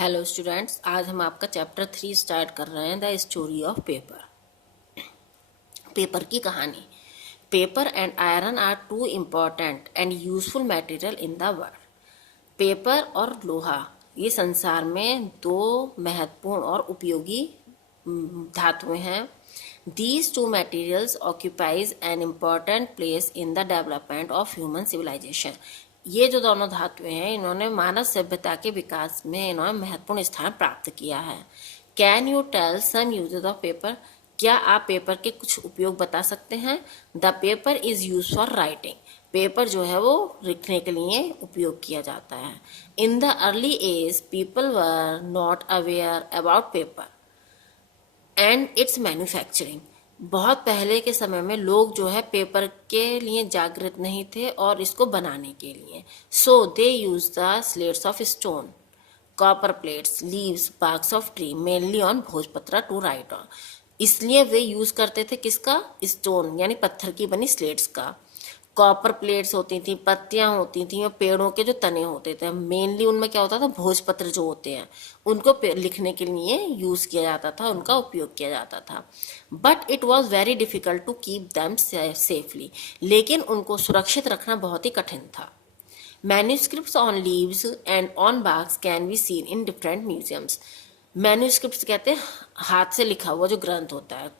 Hello students, आज हम आपका चैप्टर 3 स्टार्ट कर रहे हैं, the story of paper. Paper की कहानी। Paper and iron are two important and useful material in the world. Paper और लोहा ये संसार में दो महत्वपूर्ण और उपयोगी धातुएं हैं। These two materials occupies an important place in the development of human civilization. ये जो दोनों धातुएं हैं, इन्होंने मानव सभ्यता के विकास में इन्होंने महत्वपूर्ण स्थान प्राप्त किया है। Can you tell some usages of paper? क्या आप पेपर के कुछ उपयोग बता सकते हैं? The paper is use for writing. Paper जो है वो लिखने के लिए उपयोग किया जाता है। In the early age people were not aware about paper and its manufacturing. बहुत पहले के समय में लोग जो है पेपर के लिए जागृत नहीं थे और इसको बनाने के लिए। So they use the slates of stone, copper plates, leaves, barks of tree mainly on bhojpatra to write on. इसलिए वे यूज करते थे किसका? स्टोन यानी पत्थर की बनी स्लेट्स का। कॉपर प्लेट्स होती थी, पत्तियां होती थी और पेड़ों के जो तने होते थे, मेनली उनमें क्या होता था, भोजपत्र जो होते हैं उनको लिखने के लिए यूज किया जाता था, उनका उपयोग किया जाता था। But it was very difficult to keep them safely. लेकिन उनको सुरक्षित रखना बहुत ही कठिन था। Manuscripts on leaves and on barks can be seen in different museums. Manuscripts कहते हैं हाथ से लिखा हुआ जो ग्रंथ होता है,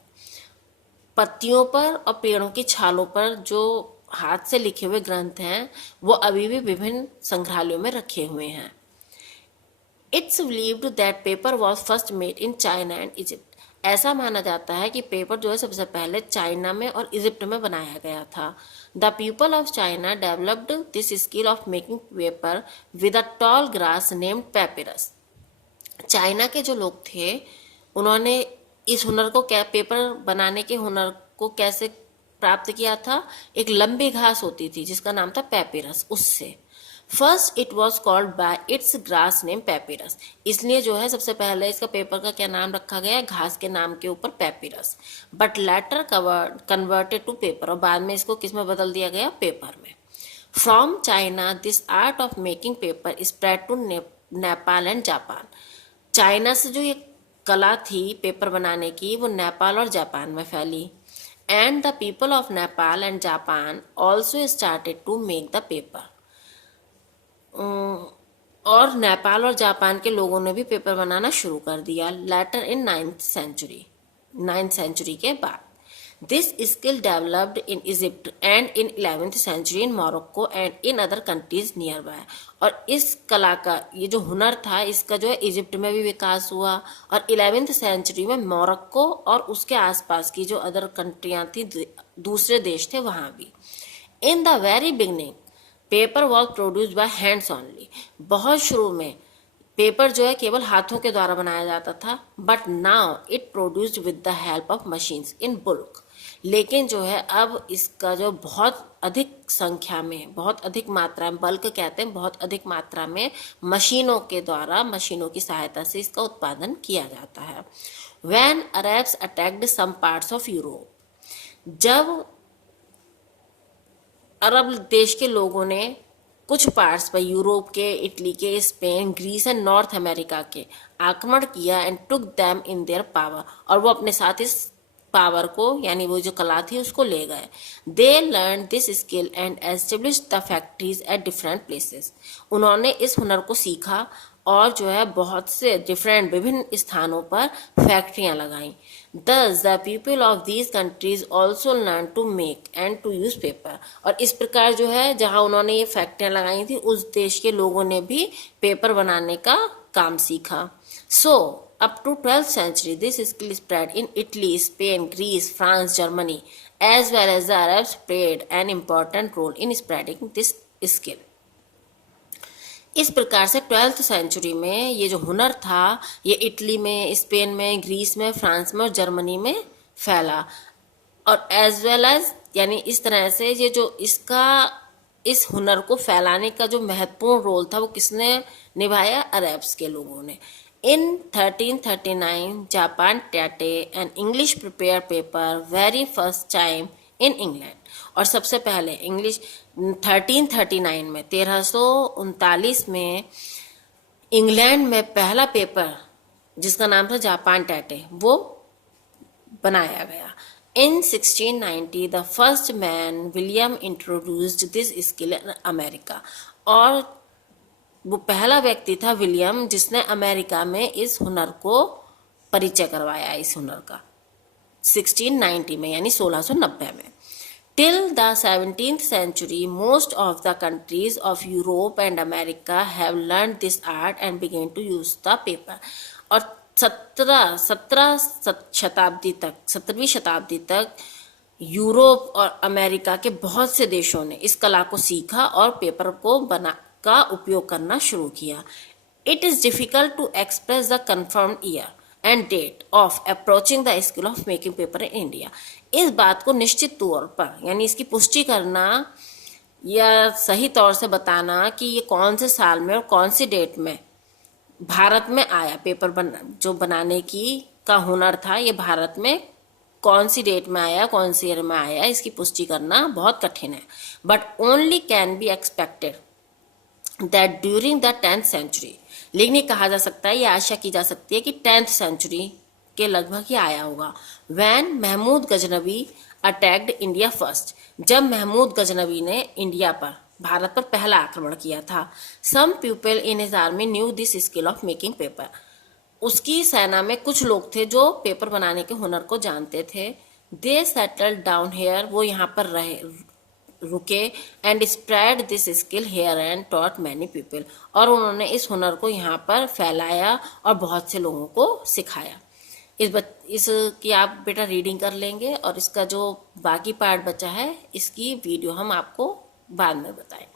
पत्तियों पर और पेड़ों की छालों पर जो हाथ से लिखे हुए ग्रंथ हैं वो अभी भी विभिन्न संग्रहालयों में रखे हुए हैं। It's believed that paper was first made in China and Egypt. ऐसा माना जाता है कि पेपर जो है सबसे पहले चाइना में और इजिप्ट में बनाया गया था। The people of China developed this skill of making paper with a tall grass named papyrus. China के जो लोग थे उन्होंने इस हुनर को क्या, पेपर बनाने के हुनर को कैसे प्राप्त किया था? एक लंबी घास होती थी जिसका नाम था पेपिरस, उससे। First it was called by it's grass name papyrus. इसलिए जो है सबसे पहले इसका पेपर का क्या नाम रखा गया? घास के नाम के ऊपर papyrus. But later converted to paper, और बाद में इसको किस में बदल दिया गया? पेपर में। From China this art of making paper spread to Nepal and Japan. China से जो ये कला थी पेपर बनाने की वो नेपाल और जापान में फैली। And the people of Nepal and Japan also started to make the paper. और नेपाल और जापान के लोगों ने भी पेपर बनाना शुरू कर दिया लेटर इन 9th सेंचुरी के बाद। This skill developed in Egypt and in 11th century in Morocco and in other countries nearby. और इस कला का ये जो हुनर था इसका जो है इजिप्ट में भी विकास हुआ और 11th सेंचुरी में मोरक्को और उसके आसपास की जो अदर कंट्रियां थी, दूसरे देश थे, वहां भी। In the very beginning paper was produced by hands only. बहुत शुरू में पेपर जो है केवल हाथों के द्वारा बनाया जाता था। But now it produced with the help of machines in bulk. लेकिन जो है अब इसका जो बहुत अधिक संख्या में, बहुत अधिक मात्रा में, बल्क कहते हैं, बहुत अधिक मात्रा में मशीनों के द्वारा, मशीनों की सहायता से इसका उत्पादन किया जाता है। When Arabs attacked some parts of Europe, जब अरब देश के लोगों ने कुछ पार्ट्स पर यूरोप के, इटली के, Spain, Greece and North America के आक्रमण किया and took them in their power, और वो अपने साथ इस पावर को यानी वो जो कला थी उसको ले गए। They learn this skill and establish the factories at different places. उन्होंने इस हुनर को सीखा और जो है बहुत से डिफरेंट, विभिन्न स्थानों पर फैक्ट्रियां लगाई। Thus the people of these countries also learn to make and to use paper। और इस प्रकार जो है जहां उन्होंने ये फैक्ट्रियां लगाई थी उस देश के लोगों ने भी पेपर बनाने का काम सीखा। So up to 12th century this skill spread in Italy, Spain, Greece, France, Germany as well as the Arabs played an important role in spreading this skill। इस प्रकार से 12th सेंचुरी में ये जो हुनर था ये इटली में, स्पेन में, ग्रीस में, फ्रांस में और जर्मनी में फैला। और एज वेल एज यानी इस तरह से ये जो इसका, इस हुनर को फैलाने का जो महत्वपूर्ण रोल था वो किसने निभाया? अरब्स के लोगों ने। इन 1339 Japan Tete and English prepare paper very first time in England. और सबसे पहले इंग्लिश 1339 में, 1339 में इंग्लैंड में पहला पेपर जिसका नाम था जापान टैटे वो बनाया गया। इन 1690 the first man William introduced this skill in America, और वो पहला व्यक्ति था विलियम जिसने अमेरिका में इस हुनर को परिचय करवाया, इस हुनर का 1690 में यानी 1690 में। Till the 17th century most of the countries of Europe and America have learned this art and began to use the paper। और 17वीं शताब्दी तक यूरोप और अमेरिका के बहुत से देशों ने इस कला को सीखा और पेपर को का उपयोग करना शुरू किया। It is difficult to express the confirmed year and date of approaching the skill of making paper in India. इस बात को निश्चित तौर पर यानी इसकी पुष्टि करना या सही तौर से बताना कि ये कौन से साल में और कौन सी डेट में भारत में आया पेपर जो बनाने की का हुनर था, ये भारत में कौन सी डेट में आया, कौन सी ईयर में आया, इसकी पुष्टि करना बहुत कठिन है। But only can be expected that during the 10th century, लेकिन ये कहा जा सकता है, ये आशा की जा सकती है कि 10th century के लगभग ही आया होगा। When Mahmud Ghaznavi attacked India first, जब महमूद गजनवी ने इंडिया पर भारत पर पहला आक्रमण किया था। Some people in his army knew this skill of making paper, उसकी सेना में कुछ लोग थे जो पेपर बनाने के हुनर को जानते थे। दे सेटल्ड डाउन हेयर, वो यहाँ पर रुके, and spread this skill here and taught many people, और उन्होंने इस हुनर को यहाँ पर फैलाया और बहुत से लोगों को सिखाया। इसकी आप बेटा रीडिंग कर लेंगे और इसका जो बाकी पार्ट बचा है इसकी वीडियो हम आपको बाद में बताएं।